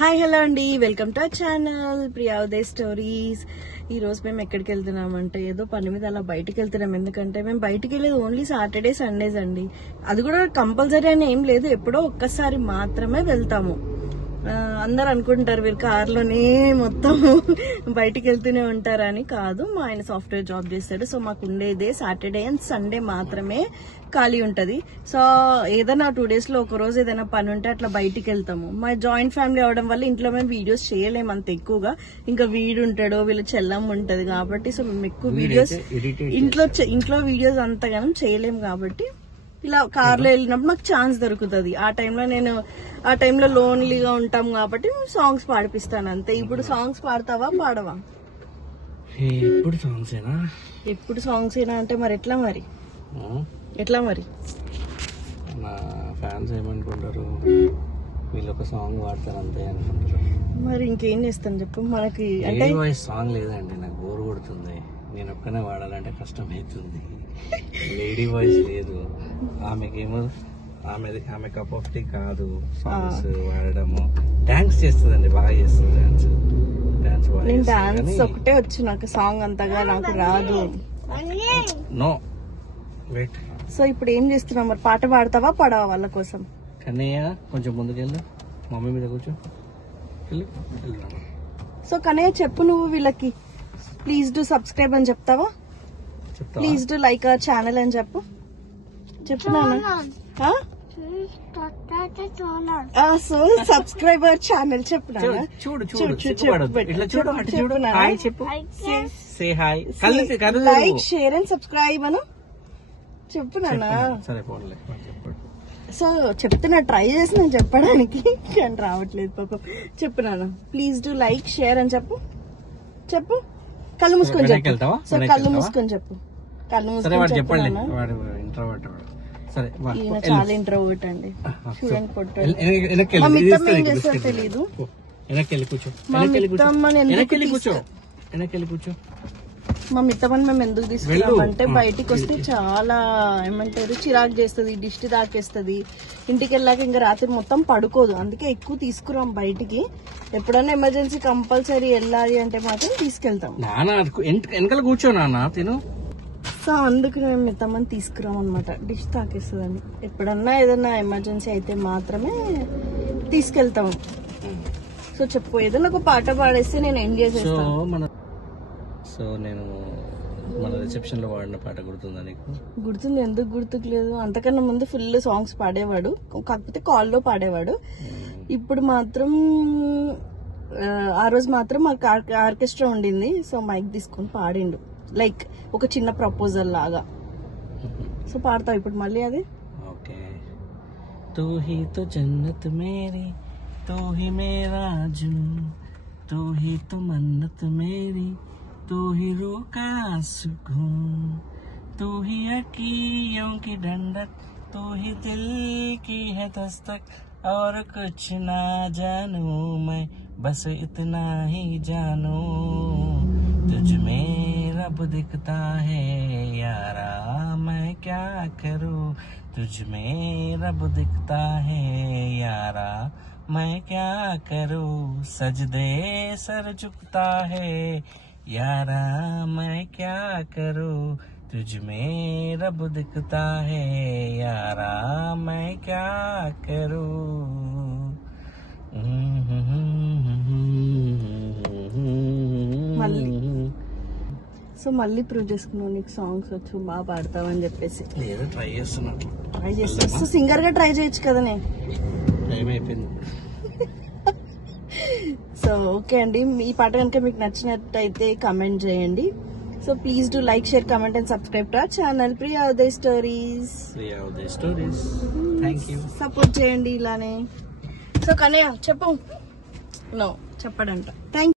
Hi hello అండి, welcome to our channel Priya Uday stories. ఈ రోజు మేము ఎక్కడికి వెళ్తున్నామంటే ఏదో పని మీద అలా బయటికి వెళ్తున్నాం. ఎందుకంటే మేము బయటికి వెళ్ళేది ఓన్లీ సాటర్డే సండేస్ అండి. అది కూడా కంపల్సరీ అని ఏం లేదు, ఎప్పుడో ఒక్కసారి మాత్రమే వెళ్తాము. అందరు అనుకుంటారు వీరు కార్లోనే మొత్తం బయటికి వెళ్తూనే ఉంటారని. కాదు, మా ఆయన సాఫ్ట్వేర్ జాబ్ చేస్తాడు. సో మాకు ఉండేదే సాటర్డే అండ్ సండే మాత్రమే ఖాళీ ఉంటది. సో ఏదైనా 2 days లో ఒక రోజు ఏదైనా పని ఉంటే అట్లా బయటికి వెళ్తాము. మా జాయింట్ ఫ్యామిలీ అవడం వల్ల ఇంట్లో మేము వీడియోస్ చేయలేము అంత ఎక్కువగా. ఇంకా వీడు ఉంటాడు, వీళ్ళ చెల్లమ్మ ఉంటది కాబట్టి సో మేము ఎక్కువ వీడియోస్ ఇంట్లో వీడియోస్ అంతగానం చేయలేము. కాబట్టి ఇలా కార్లో వెళ్ళినప్పుడు నాకు ఛాన్స్ దొరుకుతుంది. ఆ టైంలో లోన్లీగా ఉంటాం కాబట్టి సాంగ్స్ పాడిపిస్తాను అంతే. ఇప్పుడు సాంగ్స్ పాడతావా పాడవా? ఎప్పుడు సాంగ్స్ ఏనా అంటే మరి ఎట్లా మరి నా ఫ్యాన్స్ ఏమనుకుంటారు, వీళ్ళు ఒక సాంగ్ పాడతారు అంతే అనుకుంటారు. మరి ఇంకేం చేస్తాను చెప్పు. మనకి అంటే వాయిస్ సాంగ్ లేదండి, నాకు బోర్ కొడుతుంది. నేను ఒక్కనే వాడాలంటే కష్టం అవుతుంది. లేడీ వాయిస్ లేదు. ఆమెకేమో ఆమె కప్ ఆఫ్ టీ కాదు సాంగ్స్ వాడడము. డాన్స్ చేస్తుందండి, బాగా చేస్తుంది డాన్స్. నేను డాన్స్ ఒకటే వచ్చు, నాకు సాంగ్ అంతగా నాకు రాదు. No wait. సో ఇప్పుడు ఏం చేస్తున్నావు మరి? పాట పాడతావా పాడవా వాళ్ళ కోసం? కన్నయ్య కొంచెం ముందుకెళ్ళు, మమ్మీ మీద కూర్చో. సో కన్నయ్య చెప్పు, నువ్వు వీళ్ళకి ప్లీజ్ డూ సబ్స్క్రైబ్ అని చెప్తావా? Please do like our channel అని చెప్పు నాన్న. సో సబ్స్క్రైబ్ అవర్ ఛానల్ చెప్పు నాన్న. లైక్ షేర్ అండ్ సబ్స్క్రైబ్ అను చెప్పు నాన్న. సో చెప్తున్నా, ట్రై చేసిన చెప్పడానికి కానీ రావట్లేదు పాపం. చెప్పు నాన్న, ప్లీజ్ డూ లైక్ షేర్ అని చెప్పు. కళ్ళు మూసుకొని చెప్పు. సో కళ్ళు మూసుకొని చెప్పు. కళ్ళు మూసుకొని చెప్పండి. ఈయన చాలా ఇంట్రోవర్ట్ అండి. చూడండి పొట్టాడు. మా మిత్తమ్మ ఏం చేస్తారో తెలీదు. మా మిత్తమ్మని మేము ఎందుకు తీసుకున్నామంటే బయటికి వస్తే చాలా ఏమంటారు చిరాకు చేస్తుంది, దిష్టి తాకేస్తుంది. ఇంటికి వెళ్ళాక ఇంకా రాత్రి మొత్తం పడుకోదు. అందుకే ఎక్కువ తీసుకురాం బయటికి. ఎప్పుడైనా ఎమర్జెన్సీ కంపల్సరీ వెళ్ళాలి అంటే మాత్రం తీసుకెళ్తాం. వెనకాల కూర్చో నాన్న తిను. సో అందుకు మేము మిత్తమ్మని తీసుకురాం అనమాట, డిష్ తాకేస్తుందని. ఎప్పుడన్నా ఏదైనా ఎమర్జెన్సీ అయితే మాత్రమే తీసుకెళ్తాము. సో చెప్పు, ఏదైనా ఒక పాట పాడేస్తే నేను ఎంజాయ్ చేస్తాను. సో నేను మన రిసెప్షన్ లో వాడిన పాట గుర్తుందా నీకు? గుర్తుంది, ఎందుకు గుర్తుకులేదు? అంతకన్నా ముందు ఫుల్ సాంగ్స్ పాడేవాడు, కాకపోతే కాల్లో పాడేవాడు. ఇప్పుడు మాత్రం ఆ రోజు మాత్రం మాకు ఆర్కెస్ట్రా ఉండింది. సో మైక్ తీసుకొని పాడిండు, లైక్ ఒక చిన్న ప్రపోజల్ లాగా. సో పాడతావు ఇప్పుడు మళ్ళీ అది? ఓకే. తూ హీ తో జన్నత్ మేరీ, తూ హీ మేరా జునూన్, తూ హీ తో మన్నత్ మేరీ, तू ही रूह का सुकून, तू ही अखियों की ठंडक, तू ही दिल की है दस्तक, और कुछ ना जानूं मैं, बस इतना ही जानूं, तुझ में रब दिखता है यारा, मैं क्या करूं, तुझ में रब दिखता है यारा, मैं क्या करूं, सजदे सर झुकता है यारा, मैं क्या करूं, तुझ में रब दिखता है यारा, मैं क्या करूं. సో మళ్ళీ ప్రూవ్ చేసుకున్నావు నీకు సాంగ్స్ వచ్చు, బాగా పాడతావని చెప్పేసి. ట్రై చేస్తున్నా. సో సింగర్ గా ట్రై చేయొచ్చు కదనే. టైం అయిపోయింది. సో ఓకే అండి, ఈ పాట కనుక మీకు నచ్చినట్టయితే కమెంట్ చేయండి. So please do like share comment and subscribe to our channel Priya Uday stories. Support చేయండి ఇలానే. సో కన్నయ్య చెప్పు. నో చెప్పడంట. థ్యాంక్